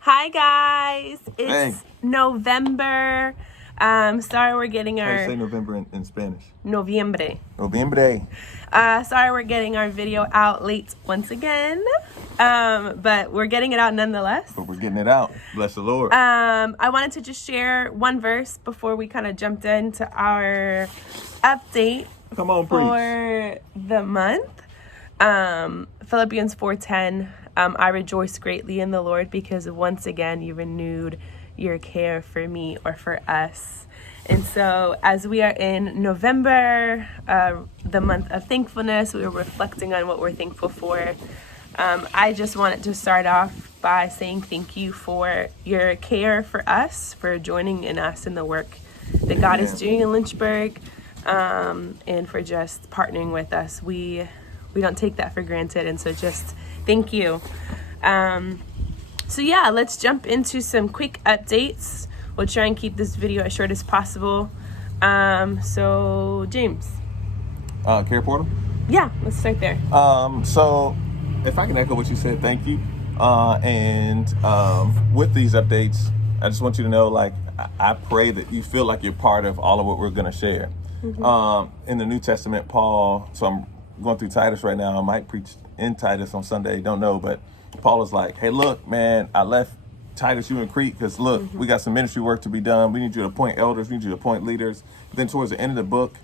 Hi guys, Hey. it's November. Sorry we're getting How do you say our November in Spanish? Noviembre. Noviembre. Sorry we're getting our video out late once again. But we're getting it out nonetheless. But we're getting it out. Bless the Lord. I wanted to just share one verse before we kind of jumped into our update Come on, for the month. Philippians 4:10. I rejoice greatly in the Lord because once again you renewed your care for me, or for us. And so as we are in November, the month of thankfulness, we were reflecting on what we're thankful for. I just wanted to start off by saying thank you for your care for us, for joining in us in the work that God is doing in Lynchburg, and for just partnering with us. We don't take that for granted, and so just thank you. So yeah, let's jump into some quick updates. We'll try and keep this video as short as possible. So James. Care Portal? Yeah, let's start there. So if I can echo what you said, thank you. And with these updates, I just want you to know, like, I pray that you feel like you're part of all of what we're going to share. In the New Testament, Paul, so I'm going through Titus right now. I might preach in Titus on Sunday, don't know, but Paul is like, hey, look, man, I left Titus, you in Crete, because look, we got some ministry work to be done. We need you to appoint elders. We need you to appoint leaders. Then towards the end of the book,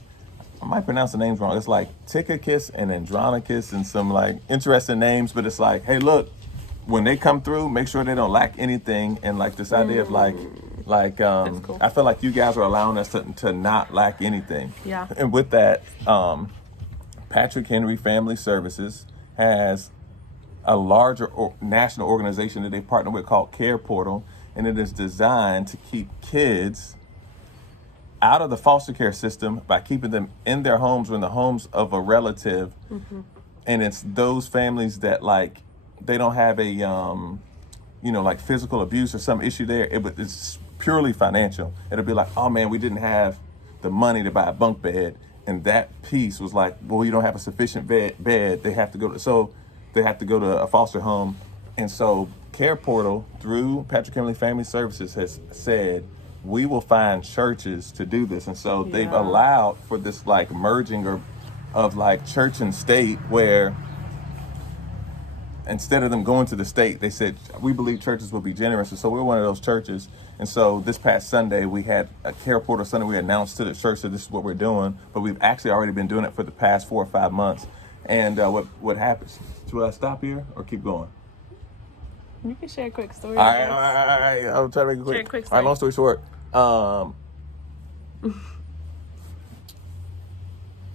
I might pronounce the names wrong. It's like Tychicus and Andronicus and some like interesting names, but it's like, hey, look, when they come through, make sure they don't lack anything. And like this idea of cool. I feel like you guys are allowing us to not lack anything. Yeah. And with that, Patrick Henry Family Services has a larger national organization that they partner with called Care Portal, and it is designed to keep kids out of the foster care system by keeping them in their homes or in the homes of a relative. And it's those families that, like, they don't have a like physical abuse or some issue there. It's purely financial. It'll be like, oh man, we didn't have the money to buy a bunk bed, and that piece was like, well, you don't have a sufficient bed. They have to go to a foster home. And so Care Portal, through Patrick Henry Family Services, has said, we will find churches to do this. And so they've allowed for this like merging of like church and state, where instead of them going to the state, they said, we believe churches will be generous. And so we're one of those churches. And so this past Sunday, we had a Care Portal Sunday. We announced to the church that this is what we're doing, but we've actually already been doing it for the past 4 or 5 months. And what happens? Should I stop here or keep going? You can share a quick story. All right. I'll try to make it quick. Share a quick All right, long story short.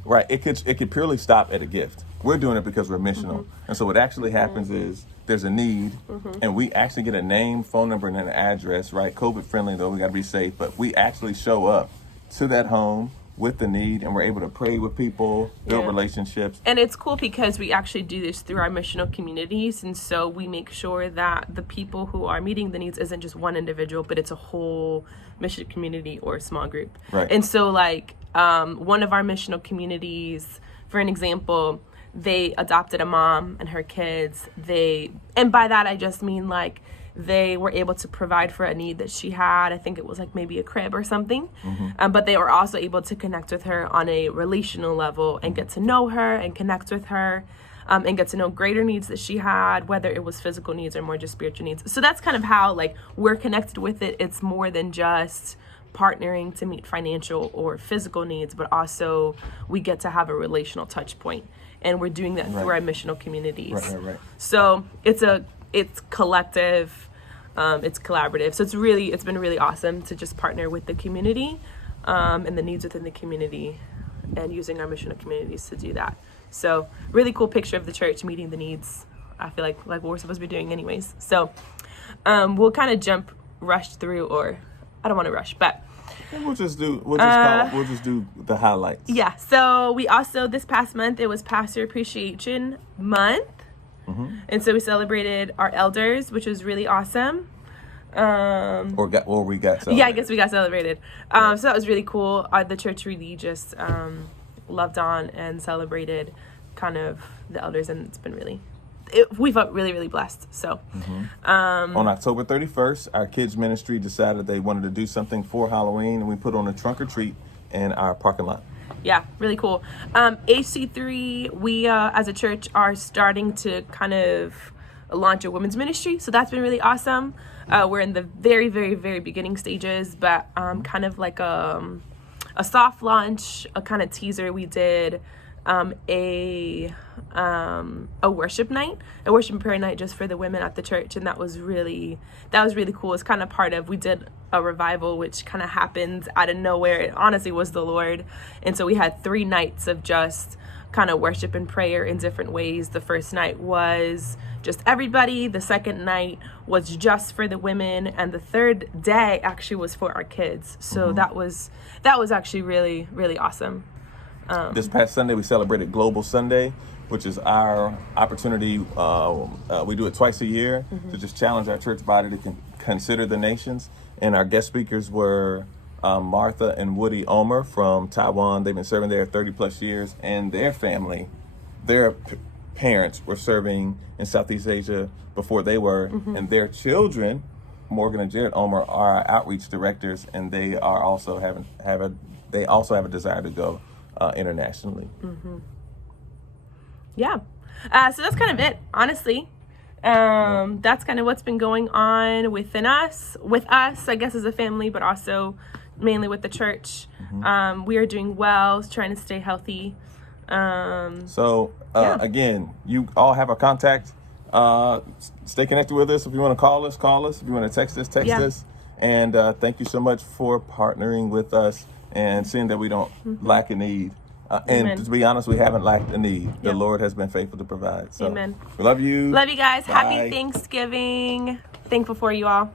Right, it could purely stop at a gift. We're doing it because we're missional. And so what actually happens is there's a need, and we actually get a name, phone number, and an address, right? COVID friendly, though, we got to be safe. But we actually show up to that home with the need, and we're able to pray with people, build relationships. And it's cool because we actually do this through our missional communities, and so we make sure that the people who are meeting the needs isn't just one individual, but it's a whole mission community or small group. Right. And so like one of our missional communities, for an example, they adopted a mom and her kids. And by that I just mean like they were able to provide for a need that she had. I think it was like maybe a crib or something. But they were also able to connect with her on a relational level and get to know her and connect with her, and get to know greater needs that she had, whether it was physical needs or more just spiritual needs. So that's kind of how like we're connected with it. It's more than just partnering to meet financial or physical needs, but also we get to have a relational touch point. And we're doing that through our missional communities. Right. So it's collective, it's collaborative. So it's been really awesome to just partner with the community, and the needs within the community, and using our missional communities to do that. So really cool picture of the church meeting the needs. I feel like what we're supposed to be doing anyways. So we'll kind of rush through, or I don't want to rush, but We'll just do the highlights. Yeah. So we also, this past month, it was Pastor Appreciation Month. And so we celebrated our elders, which was really awesome. We got celebrated. Yeah, I guess we got celebrated. So that was really cool. The church really just loved on and celebrated kind of the elders, and it's been really we felt really, really blessed. So On October 31st, our kids ministry decided they wanted to do something for Halloween, and we put on a trunk or treat in our parking lot. yeah, really cool. HC3, we as a church are starting to kind of launch a women's ministry, so that's been really awesome. We're in the very, very, very beginning stages, but kind of like a soft launch, a kind of teaser. We did a worship night, a worship and prayer night just for the women at the church, and that was really cool. It's kind of part of, we did a revival which kind of happened out of nowhere. It honestly was the Lord, and so we had 3 nights of just kind of worship and prayer in different ways. The first night was just everybody, the second night was just for the women, and the third day actually was for our kids. So that was actually really, really awesome. This past Sunday, we celebrated Global Sunday, which is our opportunity. We do it twice a year to just challenge our church body to consider the nations. And our guest speakers were Martha and Woody Omer from Taiwan. They've been serving there 30 plus years, and their family, their parents were serving in Southeast Asia before they were, and their children, Morgan and Jared Omer, are our outreach directors, and they are also have a desire to go internationally. Yeah. So that's kind of it, honestly. That's kind of what's been going on with us, I guess, as a family, but also mainly with the church. We are doing well, trying to stay healthy. Again, you all have our contact. Stay connected with us. If you want to call us. If you want to text us. And thank you so much for partnering with us and seeing that we don't lack a need. And to be honest, we haven't lacked a need. The Lord has been faithful to provide. So Amen. We love you. Love you guys. Bye. Happy Thanksgiving. Thankful for you all.